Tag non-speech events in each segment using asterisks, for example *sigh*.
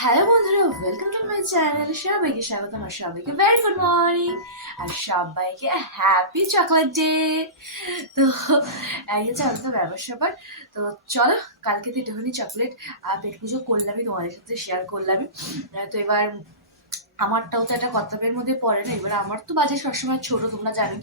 Hello বন্ধুরা welcome to my channel সবাইকে স্বাগতম আর সবাইকে ভেরি গুড মর্নিং আর সবাইকে হ্যাপি চকলেট ডে তো, এই হচ্ছে আমাদের ব্যাপার স্যাপার। তো চলো, কালকে তো একটুখানি চকলেট পেট পুজো করলামই, তোমাদের সাথে শেয়ার করলামই। তো এবার আমারটাও তো একটা কর্তব্যের মধ্যে পড়ে না, এবার আমার তো বাজে সবসময় ছোট, তোমরা জানোই।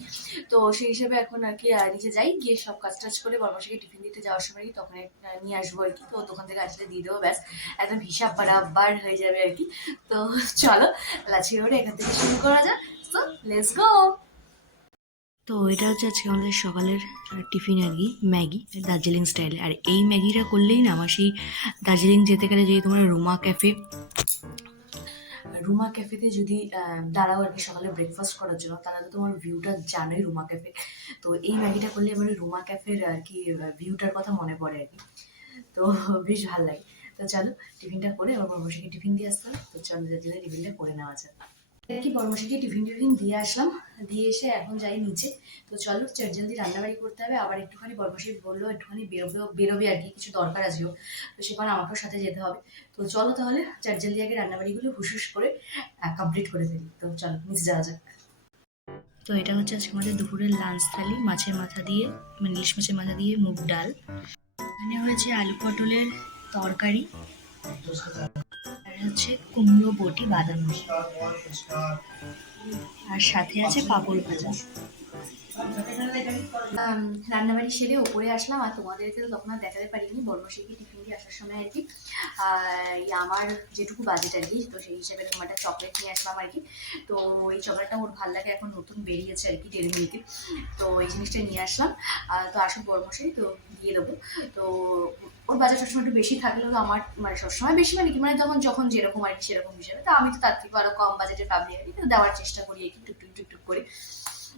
তো সেই হিসেবে এখন আর কি নিচে যাই, গিয়ে সব কাজ টাজ করে বর্মাশাকে টিফিন দিতে যাওয়ার সময় কি তখন নিয়ে আসব আর কি। তো দোকান থেকে আসলে দিয়ে দেবো, ব্যাস। একদম হিসাব বারাবার হয়ে যাবে আর কি। তো চলো লাচি ওরে এখান থেকে শুরু করা যাক। তো লেটস গো তো এটা হচ্ছে আজকে আমাদের সকালের টিফিন আর কি, ম্যাগি, দার্জিলিং স্টাইলে। আর এই ম্যাগিটা করলেই না, আমার সেই দার্জিলিং যেতে গেলে যে তোমার রুমা ক্যাফে রুমা ক্যাফেতে যদি দাঁড়াও আর কি সকালে ব্রেকফাস্ট করার জন্য, তাহলে তো তোমার ভিউটা জানোই রুমা ক্যাফে। তো এই ম্যাগিটা করলে আমার রুমা ক্যাফের আর কি ভিউটার কথা মনে পড়ে আর কি। তো *laughs* বেশ ভালো লাগে। তো চলো, টিফিনটা করে আবার বসে টিফিন দিয়ে আসতাম তো চলো, যাতে টিফিনটা করে নেওয়া আর কি বর্মশাকে টিফিন টিফিন দিয়ে আসলাম। দিয়ে এসে এখন যাই নিচে। তো চলো চার জলদি রান্নাবাড়ি করতে হবে। আবার একটুখানি বর্মশাই বলল, একটুখানি বেরোবে বেরোবে আর কি, কিছু দরকার আছে। তো সেখানে আমাকেও সাথে যেতে হবে। তো চলো তাহলে চার জলদি আগে রান্নাবাড়িগুলো হুসুস করে কমপ্লিট করে ফেলি। তো চলো, নিচে যাওয়া যাক। তো এটা হচ্ছে আজকে আমাদের দুপুরের লাঞ্চ থালি। মাছের মাথা দিয়ে মানে ইলিশ মাছের মাথা দিয়ে মুগ ডাল। এখানে হয়েছে আলু পটলের তরকারি। হচ্ছে কুমড়ো, বটি, বাদাম আর সাথে আছে পাঁপড় ভাজা। রান্নাবাড়ি সেরে ওপরে আসলাম আর তোমাদেরকে তো তখন আর দেখাতে পারিনি বর্মশিকে টিফিন দিয়ে আসার সময় আর কি। আমার যেটুকু বাজেট আর কি, তো সেই হিসাবে তোমার একটা চকলেট নিয়ে আসলাম আর কি। তো ওই চকলেটটা ওর ভালো লাগে, এখন নতুন বেরিয়েছে আর কি মিল্কে। তো এই জিনিসটা নিয়ে আসলাম। তো আসুক বর্মশাই তো দিয়ে দেবো। তো ওর বাজার সবসময় একটু বেশি থাকলেও আমার মানে সবসময় বেশি মানে কি মানে যখন যখন যেরকম আর কি সেরকম হিসাবে, তো আমি তো তার থেকে আরও কম বাজেটের ফ্যামিলি আর কিন্তু দেওয়ার চেষ্টা করি একটু টুকটুক টুক টুক টুক টুক করে।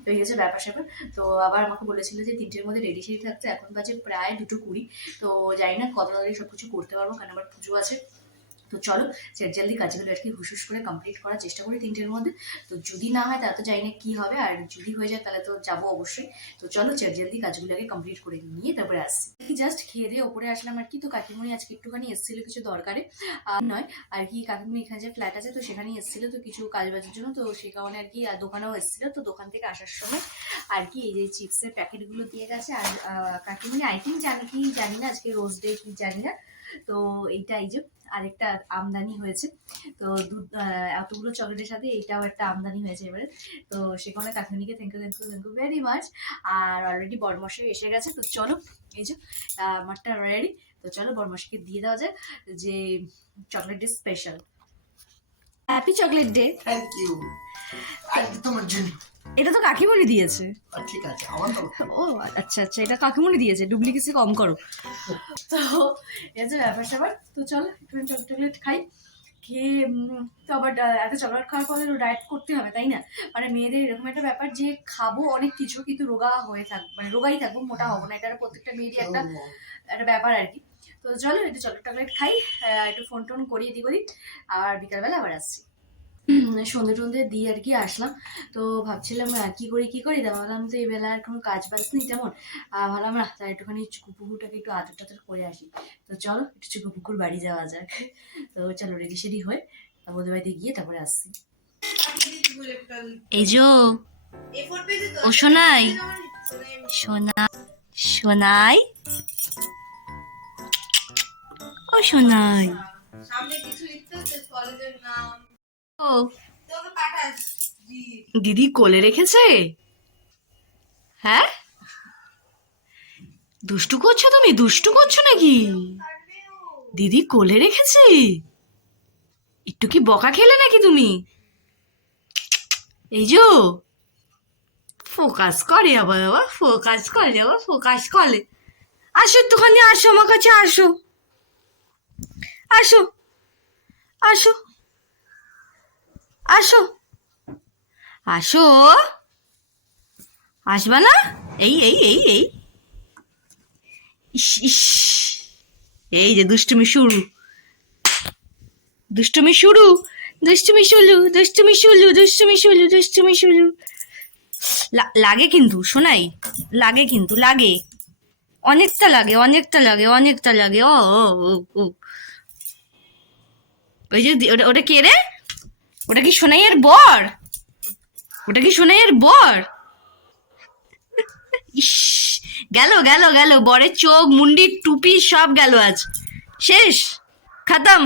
তো এই হচ্ছে ব্যাপার স্যাপার। তো আবার আমাকে বলেছিল যে তিনটের মধ্যে রেডি সেডি থাকতে, এখন বাজে প্রায় দুটো কুড়ি, তো জানি না কত তাড়াতাড়ি সব কিছু করতে পারব, কারণ আমার পুজো আছে। তো চলো জলদি কাজগুলো আর কি হুসুস করে কমপ্লিট করার চেষ্টা করি তিনটের মধ্যে। তো যদি না হয় তাহলে তো জানি না কী হবে, আর যদি হয়ে যায় তাহলে তো যাব অবশ্যই। তো চলো জলদি কাজগুলোকে কমপ্লিট করে নিয়ে তারপরে আসছি। কি জাস্ট খেয়ে দিয়ে ওপরে আসলাম আর কি। তো কাকিমণি আজকে একটুখানি এসেছিল কিছু দরকারে। আর নয়, আর কি কাকিমণি এখানে যে ফ্ল্যাট আছে তো সেখানেই এসেছিল তো কিছু কাজ বাজের জন্য। তো সে কারণে আর কি দোকানেও এসেছিল। তো দোকান থেকে আসার সময় আর কি এই যে চিপসের প্যাকেটগুলো দিয়ে গেছে। আর কাকিমণি আই থিঙ্ক জানি কি জানি না, আজকে রোজ ডে কি জানি না। তো এইটা এই যে আরেকটা আমদানি হয়েছে। তো এতগুলো চকলেটের সাথে এইটাও একটা আমদানি হয়েছে এবারে। তো সেখানে কাকিমণিকে thank you thank you thank you very much R already বরমশাই এসে গেছে। তো চলো, এই যে আমারটা রেডি তো চলো বরমশাইকে দিয়ে দেওয়া যায় যে chocolate special happy chocolate day thank you আজকে তোমার জন্য। এটা তো কাকিমণি দিয়েছে। ঠিক আছে আমার তো ও আচ্ছা আচ্ছা এটা কাকিমণি দিয়েছে ডুপ্লিকেসি কম করো। তো এই যে ব্যাপার স্যাপার তো চল একটু চকলেট খাই। খেয়ে তো আবার এত চকলেট খাওয়ার পরে ডায়েট করতে হবে তাই না? মানে মেয়েদের এরকম একটা ব্যাপার যে খাব অনেক কিছু কিন্তু রোগা হয়ে থাকব মানে রোগাই থাকব মোটা হব না এটা প্রত্যেকটা মেয়েরই একটা একটা ব্যাপার আর কি। তো চলো একটু চকলেট টকলেট খাই আহ, একটু ফোন টোন করিয়ে দিই করি আর বিকালবেলা আবার আসছি। সন্ধে টন্ধে দিয়ে আর কি আসলাম। তো ভাবছিলাম কি করি কি করি? তা ভাবলাম তো এই বেলা আর কোনো কাজ বাজ নেই তেমন। আর ভাবলাম না তাই একটুখানি চুকুপুকুটাকে একটু আদর টাদর করে আসি। তো চলো একটু চুকুপুকুর বাড়ি যাওয়া যাক। তো চলো রেডি সেডি হয়ে ওদের বাড়িতে গিয়ে তারপরে আসছি। এই যো ও। সোনাই। সোনা সোনাই। ও। সোনাই ও দিদি কোলে রেখেছে? হ্যাঁ? দুষ্টু করছ তুমি? দুষ্টু করছ নাকি? দিদি কোলে রেখেছে? একটু কি বকা খেলে নাকি তুমি? এই যো ফোকাস করে আবার আবার ফোকাস করে আবার ফোকাস করে। আসো একটুখানি আসো আমার কাছে আসো। আসো। আসো। আসো। আসো। আসবা না? এই এই এই এই। ইস ইস। এই যে দুষ্টুমি শুরু। দুষ্টুমি শুরু। দুষ্টুমি শুলু দুষ্টুমি শুলু দুষ্টুমি শুলু দুষ্টুমি শুলু লাগে কিন্তু, শোনাই। লাগে কিন্তু, লাগে। অনেকটা লাগে অনেকটা লাগে অনেকটা লাগে। ও ও ও ও। ওই যে দি- ওটা ওটা কে রে ওটা কি সোনাইয়ের বর ওটা কি সোনাইয়ের বর ইস গেল গেল গেল বরের চোখ মুন্ডি টুপি সব গেল আজ শেষ খতম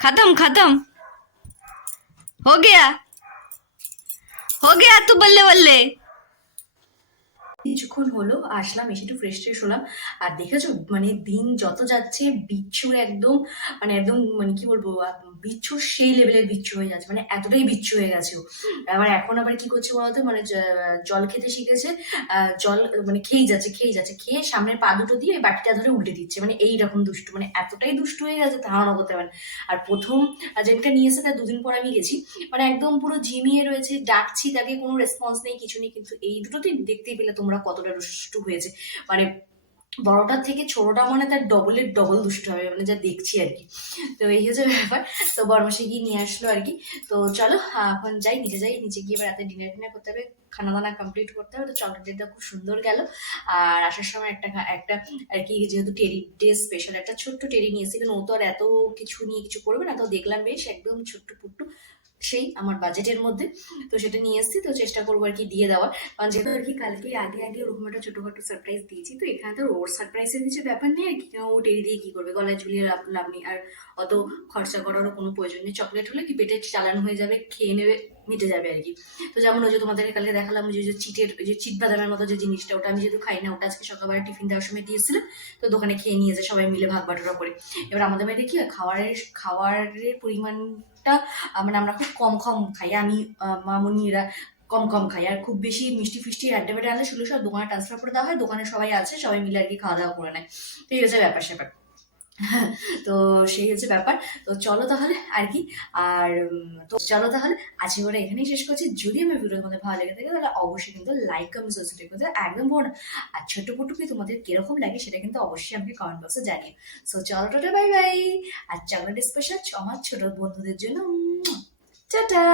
खत्म खत्म हो गया हो गया तू बल्ले बल्ले কিছুক্ষণ হলো আসলাম এসে একটু ফ্রেশ ট্রেশ হলাম আর দেখেছ মানে দিন যত যাচ্ছে বিচ্ছুর একদম মানে একদম মানে কি বলব আহ, বিচ্ছুর সেই লেভেলের বিচ্ছু হয়ে যাচ্ছে মানে এতটাই বিচ্ছু হয়ে গেছে। আবার এখন আবার কি করছে বলতো মানে জল খেতে শিখেছে জল মানে খেয়েই যাচ্ছে খেয়েই যাচ্ছে খেয়ে সামনের পা দুটো দিয়ে বাটিটা ধরে উল্টে দিচ্ছে মানে এই রকম দুষ্টু মানে এতটাই দুষ্টু হয়ে গেছে ধারণা করতে পারেন আর প্রথম যেদিনকে নিয়ে এসে তার দুদিন পর আমি গেছি মানে একদম পুরো ঝিমিয়ে রয়েছে ডাকছি তাকে কোনো রেসপন্স নেই কিছু নেই কিন্তু এই দুটোতেই দেখতেই পেলে তোমরা কতটা দুষ্টু হয়েছে। মানে বড়টার থেকে ছোটটা মানে তার ডবলের ডবল দুষ্ট হবে মানে যা দেখছি আর কি। তো এই হচ্ছে ব্যাপার। তো বর্মসে গিয়ে নিয়ে আসলো আর কি। তো চলো এখন যাই, নিচে যাই, নিচে গিয়ে এবার রাতে ডিনার টিনার করতে হবে খানা দানা কমপ্লিট করতে হবে। তো চকলেটটা খুব সুন্দর গেল। আর আসার সময় একটা একটা আর কি, যেহেতু টেরি ডে স্পেশাল একটা ছোট্ট টেরি নিয়েছি কিন্তু ও তো আর এত কিছু নিয়ে কিছু করবে না। তো দেখলাম বেশ একদম ছোট্ট পুট্টু। সেই আমার বাজেটের মধ্যে। তো সেটা নিয়ে এসেছি, তো চেষ্টা করব আর কি দিয়ে দেওয়ার। কারণ যেহেতু আর কি কালকে আগে আগে ওরকম একটা ছোটোখাটো সারপ্রাইজ দিয়েছি, তো এখানে তো ওর সারপ্রাইজের কিছু ব্যাপার নেই আর কি। ও টেরি দিয়ে কি করবে? গলায় ঝুলিয়ে লাভ নেই। আর অত খরচা করারও কোনো প্রয়োজন নেই। চকলেট হলে কি পেটে চালান হয়ে যাবে, খেয়ে নেবে, মিটে যাবে আর কি। তো যেমন ওই যে তোমাদেরকে কালকে দেখালাম যে চিটের যে চিট বাদামের মতো যে জিনিসটা, ওটা আমি যেহেতু খাই না, ওটা আজকে সকালবেলা টিফিন দেওয়ার সময় দিয়েছিলাম তো দোকানে খেয়ে নিয়েছে সবাই মিলে ভাগ বাটোরা করে। এবার আমাদের বাড়িতে কি খাওয়ারের খাওয়ারের পরিমাণটা আহ, মানে আমরা খুব কম কম খাই। আমি মামনিরা কম কম খাই। আর খুব বেশি মিষ্টি ফিষ্টি আড্ডা বেডা আনলে সেগুলো সব দোকানে ট্রান্সফার করে দেওয়া হয় দোকানে সবাই আছে সবাই মিলে আর কি খাওয়া দাওয়া করে নেয়। তো এই হচ্ছে ব্যাপার স্যাপার তো সেই হচ্ছে ব্যাপার। তো চলো তাহলে আর কি, আর তো চলো তাহলে আজকে ওরা এখানেই শেষ করছি। যদি আমার ভিডিও তোমাদের ভালো লেগে থাকে তাহলে অবশ্যই কিন্তু লাইক কমেন্ট সাবস্ক্রাইব করতে একদম বড় আর ছোট্ট পুটুকি তোমাদের কীরকম লাগে সেটা কিন্তু অবশ্যই আমাকে কমেন্ট বক্সে জানিও। সো চলো টাটা বাই বাই আর চকলেট স্পেশাল আমার ছোট বন্ধুদের জন্য টাটা।